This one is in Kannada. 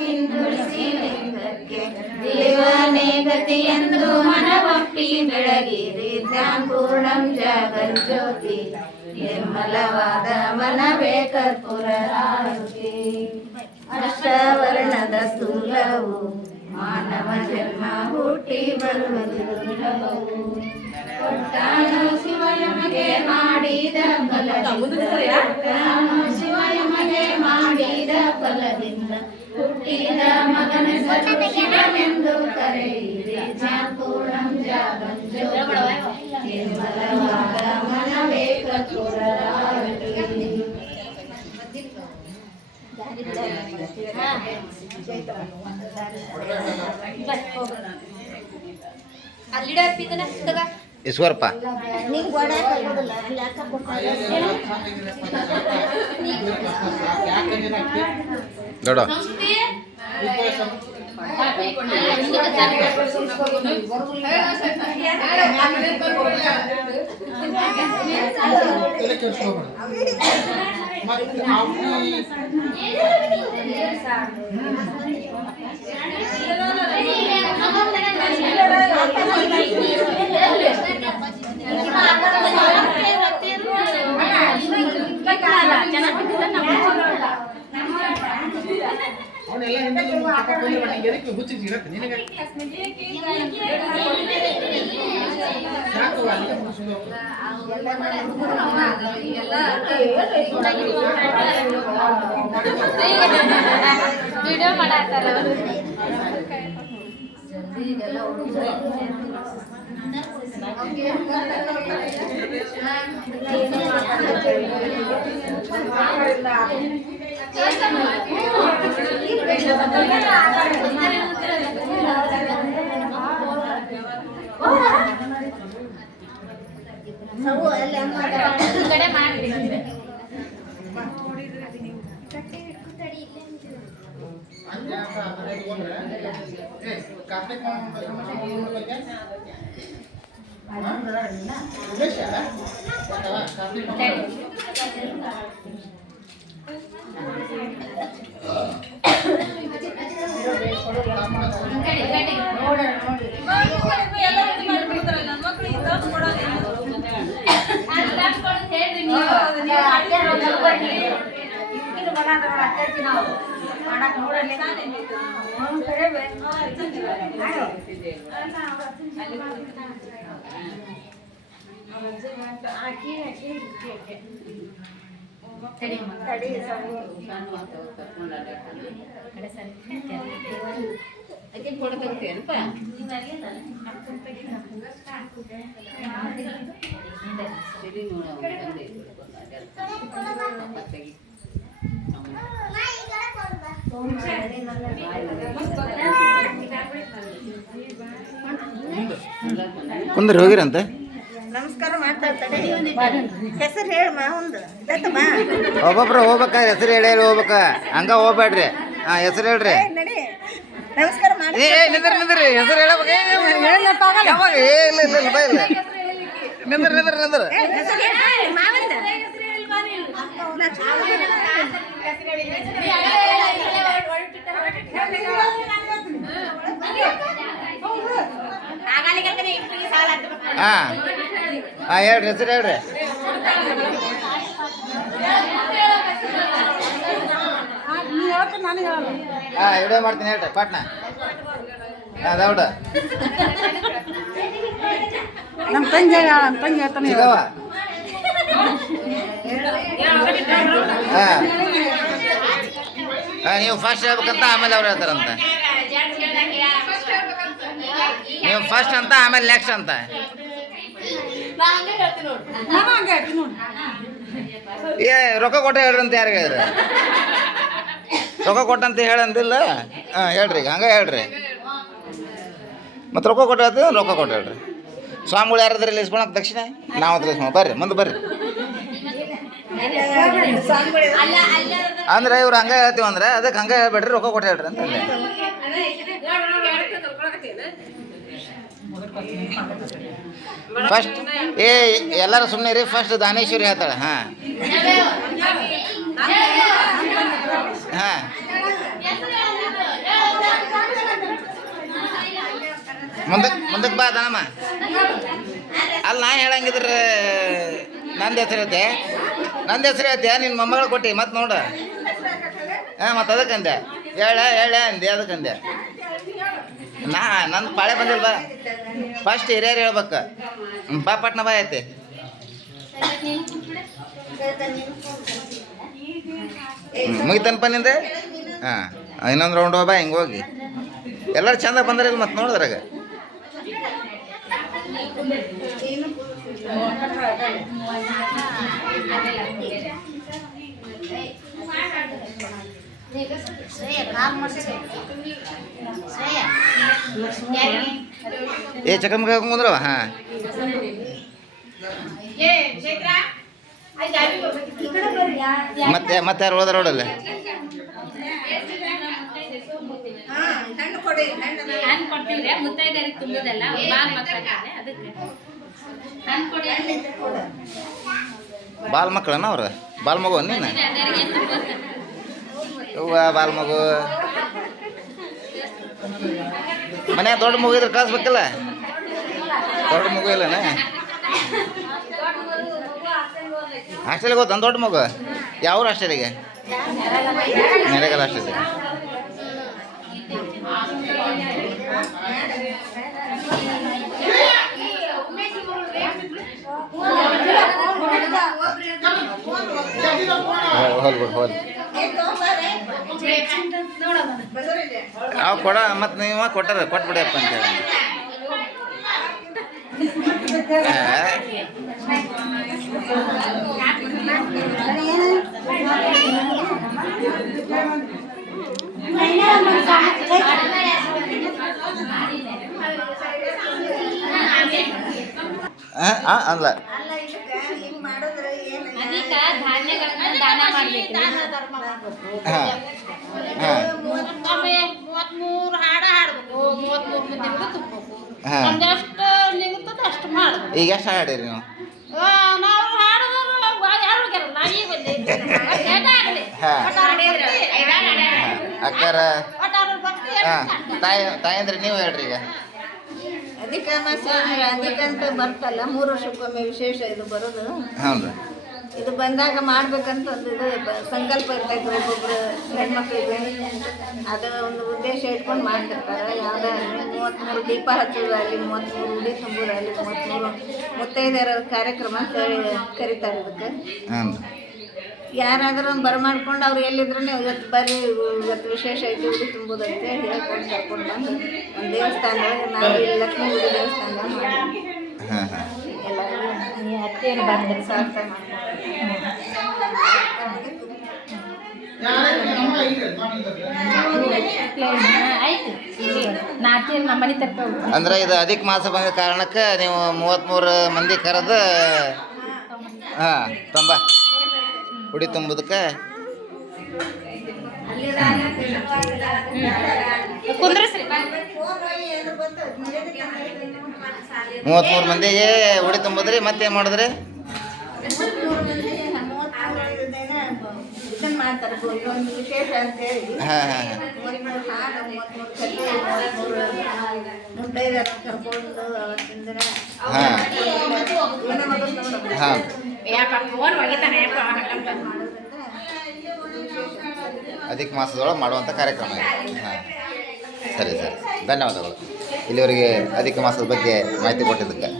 ಹಿಂದುಳಿಸಿ ಲಿಂಗಕ್ಕೆ ದೇವನೇ ಗತಿಯೆಂದು ಮನವೊಪ್ಪಿ ಬೆಳಗಿರಿ ಧ್ಯಾನಪೂರ್ಣಂ ಜಗಜ್ಯೋತಿ ನಿರ್ಮಲವಾದ ಮನವೇ ಕರ್ಪೂರ ಆರತಿ. ಅಷ್ಟವರ್ಣದ ಸ್ಥೂಲವು ಮಾನವ ಜನ್ಮ ಹುಟ್ಟಿ ಬರುವುದು ದುರ್ಲಭವು. ಕೊಟ್ಟಾನು ಶಿವಯಮಗೆ ಮಾಡಿದ ಫಲದಿಂದ ಕೊಟ್ಟಾನು ಶಿವಯಮಗೆ ಮಾಡಿದ ಫಲದಿಂದ ಹುಟ್ಟಿದ ಮಗನೆಸರು ಶಿವನೆಂದು ಕರೆಯಿರಿ ಧ್ಯಾನಪೂರ್ಣಂ ಜಗಜ್ಯೋತಿ ನಿರ್ಮಲವಾದ ಮನವೇ ಕರ್ಪೂರ ಆರತಿ. ಈಶ್ವರಪ್ಪ ದೊಡ್ಡ ವಿಡಿಯೋ ಮಾಡಾತಾರ ಕಡೆ ಮಾಡಿ ಕುಂದ್ರಿ ಹೋಗಿರಂತೆ. ನಮಸ್ಕಾರ ಮಾಡ್ತಾರೆ. ಹೆಸರು ಹೇಳಮ್ಮ ಒಂದು ಒಬ್ಬೊಬ್ರು ಹೋಗ್ಬೇಕಾದ್ರೆ ಹೆಸರು ಹೇಳಿ ಹೋಗ್ಬೇಕ, ಹಂಗ ಹೋಗ್ಬೇಡ್ರಿ. ಹಾಂ ಹೆಸರು ಹೇಳ್ರಿ. ನಡಿ. ನಮಸ್ಕಾರ ಮಾಡಿ. ನಿಂದ್ರಿ ಹೆಸರು ಹೇಳಬೇಕು. ಯಾವಾಗ ಇಲ್ಲ ಇಲ್ಲ ಇಲ್ಲ ಇಲ್ಲ ನಿಂದ್ರಿ ನಿಂದ್ರಿ ನಿಂದ್ರಿ. ಹಾಂ ಹಾಂ ಹೇಳ್ರಿ ಹೆಸರು ಹೇಳ್ರಿ. ಹಾಂ ವಿಡಿಯೋ ಮಾಡ್ತೀನಿ ಹೇಳ್ರಿ ಪಾಟ್ನ. ಹಾಂ ದೌಡ ನಮ್ಮ ತಂಗಿ ಹೇಳ್ತಾನೆ. ಸಿಗವ. ಹಾಂ ನೀವು ಫಸ್ಟ್ ಹೇಳ್ಬೇಕಂತ ಆಮೇಲೆ ಅವ್ರು ಹೇಳ್ತಾರಂತ. ನೀವು ಫಸ್ಟ್ ಅಂತ ಆಮೇಲೆ ನೆಕ್ಸ್ಟ್ ಅಂತ. ಏ ರೊಕ್ಕ ಕೊಟ್ಟ ಹೇಳ್ರಿ ಅಂತ ಯಾರಿಗೆ ಹೇಳ್ರಿ? ರೊಕ್ಕ ಕೊಟ್ಟಂತ ಹೇಳಂದಿಲ್ಲ. ಹಾಂ ಹೇಳ್ರಿ ಈಗ ಹಂಗೆ ಹೇಳ್ರಿ. ಮತ್ತು ರೊಕ್ಕ ಕೊಟ್ಟು ಹೇಳ್ತೀವಿ, ರೊಕ್ಕ ಕೊಟ್ಟು ಹೇಳ್ರಿ. ಸ್ವಾಮಿಗಳು ಯಾರಾದ್ರಲ್ಲಿ ಇಸ್ಕೊಳಕ್ಕೆ ದಕ್ಷಿಣ ನಾವು ಹತ್ರ ಇಸ್ಕೊಂಡು ಬರ್ರಿ, ಮುಂದೆ ಬರ್ರಿ. ಅಂದ್ರೆ ಇವ್ರು ಹಂಗೆ ಹೇಳ್ತೀವಿ ಅಂದ್ರೆ ಅದಕ್ಕೆ ಹಂಗೆ ಹೇಳ್ಬೇಡ್ರಿ, ರೊಕ್ಕ ಕೊಟ್ಟು ಹೇಳ್ರಿ ಅಂತ ಅಂದೆ. ಫಸ್ಟ್ ಎಲ್ಲರೂ ಸುಮ್ಮನೆ ರೀ. ಫಸ್ಟ್ ದಾನೇಶ್ವರಿ ಹೇಳ್ತಾಳೆ. ಹಾಂ ಹಾಂ ಮುಂದಕ್ಕೆ ಬಾ ದನಮ್ಮ. ಅಲ್ಲಿ ನಾ ಹೇಳಂಗಿದ್ರೆ ನಂದು ಹೆಸರು ಐತೆ ನಿನ್ನ ಮೊಮ್ಮಗಳು ಕೊಟ್ಟು ಮತ್ತೆ ನೋಡು. ಹಾಂ ಮತ್ತು ಅದಕ್ಕಂದೆ ಹೇಳ ಅಂದೆ ಅದಕ್ಕಂದೆ. ನಂದು ಪಾಳೆ ಬಂದಿಲ್ಲ ಬಾ. ಫಸ್ಟ್ ಹಿರಿಯರು ಹೇಳ್ಬೇಕು. ಬಾ ಪಟ್ನ ಬಾ ಐತಿ. ಮುಗಿತನಪ್ಪ ನಿಂದೆ. ಹಾಂ ಇನ್ನೊಂದು ರೌಂಡ್ ಬಾ ಹಿಂಗೆ ಹೋಗಿ. ಎಲ್ಲರೂ ಚಂದ ಬಂದ್ರಿಲ್ಲ ಮತ್ತೆ ನೋಡಿದ್ರಾಗ. ಏ ಚಕಮ್ಗೆ ಹಾಕೊಂಡ್ರವ. ಹಾಂ ಮತ್ತೆ ಯಾರು ಹೋದ ರೋಡಲ್ಲಿ? ಬಾಲ್ ಮಕ್ಕಳನ್ನ ಅವ್ರು? ಬಾಲ್ ಮಗು ನೀನು? ಹೂವ ಬಾಲ್ ಮಗು. ಮನೆ ದೊಡ್ಡ ಮಗು ಇದ್ರೆ ಕಳಿಸ್ಬೇಕಲ್ಲ. ದೊಡ್ಡ ಮಗು ಇಲ್ಲನ ಹಾಸ್ಟೆಲ್ಗೆ ಹೋಗ್ತಾನೆ ದೊಡ್ಡ ಮಗು? ಯಾವ ಹಾಸ್ಟೆಲಿಗೆ? ನೆರೆಗಲ್ ಹಾಸ್ಟೆಲಿಗೆ. ಹೋಲ್ ಅವು ಕೊಡ ಮತ್ತು ನೀವು ಕೊಟ್ಟಾರ ಕೊಟ್ಬಿಡಿಯಪ್ಪ ಅಂತೇಳಿ. ಅಲ್ಲ ಅದಕ್ಕೆ ಧಾನ್ಯಗಳನ್ನ ದಾನ ಮಾಡ್ಬೇಕು. ಮೂವತ್ಮೂರು ಹಾಡ ಹಾಡ್ಬೇಕು, 33 ಮಂದಿ ತುಂಬಬೇಕು. ನಮ್ದೆಷ್ಟು ನಿಗುತ್ತದೆ ಅಷ್ಟು ಮಾಡ್ಬೇಕು. ಈಗ ಎಷ್ಟು ಹಾಡಿರಿ ನೀವು? ನಾವು ಹಾಡೋದು ಯಾರು ಗೆಲ್ಲ ಈಗ ಅಕ್ಕಾರ ತಾಯಂದ್ರೆ ನೀವು ಹೇಳ್ರಿ. ಈಗ ಅದಕ್ಕಂತ ಬರ್ತಲ್ಲ 3 ವರ್ಷಕ್ಕೊಮ್ಮೆ ವಿಶೇಷ ಇದು ಬರೋದು. ಹೌದು. ಇದು ಬಂದಾಗ ಮಾಡ್ಬೇಕಂತ ಒಂದು ಇದು ಸಂಕಲ್ಪ ಇರ್ತೈತೆ ಒಬ್ಬೊಬ್ರು ಹೆಣ್ಮಕ್ಳಿಗೆ. ಅದು ಒಂದು ಉದ್ದೇಶ ಇಟ್ಕೊಂಡು ಮಾಡ್ತಿರ್ತಾರೆ. ಯಾವುದೇ 33 ದೀಪ ಹಚ್ಚೋದಾಗಲಿ, 33 ಉಡಿ ತುಂಬೋದಾಗಲಿ, 33 ಮುತ್ತೈದೆಯರ ಕಾರ್ಯಕ್ರಮ ಅಂತ ಹೇಳಿ ಕರೀತಾರೆ ಇದಕ್ಕೆ. ಯಾರಾದರೂ ಒಂದು ಬರಮಾಡ್ಕೊಂಡು ಅವ್ರು ಎಲ್ಲಿದ್ರು ಇವತ್ತು ಬರ್ರಿ, ಇವತ್ತು ವಿಶೇಷ ಐತಿ ಉಡಿ ತುಂಬೋದಂತೆ ಹೇಳ್ಕೊಂಡು ಕರ್ಕೊಂಡು ಬಂದು ಒಂದು ದೇವಸ್ಥಾನದೊಳಗೆ ನಾವು ಇಲ್ಲಿ ಲಕ್ಷ್ಮೀ ಗುಡಿ ದೇವಸ್ಥಾನದಾಗ ಮಾಡಿ ಎಲ್ಲರೂ ಅತ್ತೆಯನ್ನು ಬಂದರೆ ಸಾರ್ಥ ಅಂದ್ರೆ ಇದು ಅಧಿಕ ಮಾಸ ಬಂದ ಕಾರಣಕ್ಕೆ ನೀವು 33 ಮಂದಿ ಕರೆದು ತಂಬ ಉಡಿ ತುಂಬುದಕ್ಕೆ 33 ಮಂದಿಗೆ ಉಡಿ ತುಂಬಿದ್ರಿ. ಮತ್ತೇನು ಮಾಡಿದ್ರಿ? ಮಾಡ್ತಾರೆ ಒಂದು ವಿಶೇಷ ಅಂತೇಳಿ. ಕರ್ಕೊಂಡು ಅಧಿಕ ಮಾಸದೊಳಗೆ ಮಾಡುವಂಥ ಕಾರ್ಯಕ್ರಮ ಇದೆ. ಹಾಂ ಸರಿ ಧನ್ಯವಾದಗಳು. ಇಲ್ಲಿವರೆಗೆ ಅಧಿಕ ಮಾಸದ ಬಗ್ಗೆ ಮಾಹಿತಿ ಕೊಟ್ಟಿದ್ದಕ್ಕೆ.